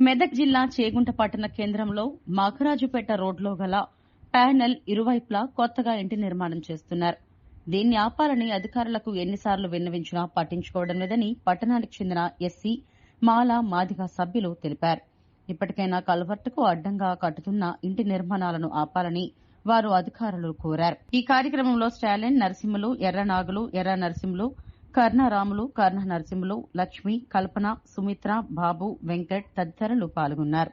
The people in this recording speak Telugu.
మెదక్ జిల్లా చేగుంట పట్టణ కేంద్రంలో మాఖరాజుపేట రోడ్లో గల ప్యానెల్ ఇరువైపులా కొత్తగా ఇంటి నిర్మాణం చేస్తున్నారు. దీన్ని ఆపాలని అధికారులకు ఎన్నిసార్లు విన్నవించినా పట్టించుకోవడం లేదని పట్టణానికి చెందిన ఎస్సీ మాల మాదిగ సభ్యులు తెలిపారు. ఇప్పటికైనా కల్వర్టుకు అడ్డంగా కట్టుతున్న ఇంటి నిర్మాణాలను ఆపాలని వారు అధికారులు కోరారు. ఈ కార్యక్రమంలో స్టాలిన్ నరసింహులు ఎర్రనాగులు ఎర్ర నరసింహులు కర్ణ రాములు కర్ణ నరసింహులు లక్ష్మి కల్పన సుమిత్ర బాబు వెంకట్ తదితరులు పాల్గొన్నారు.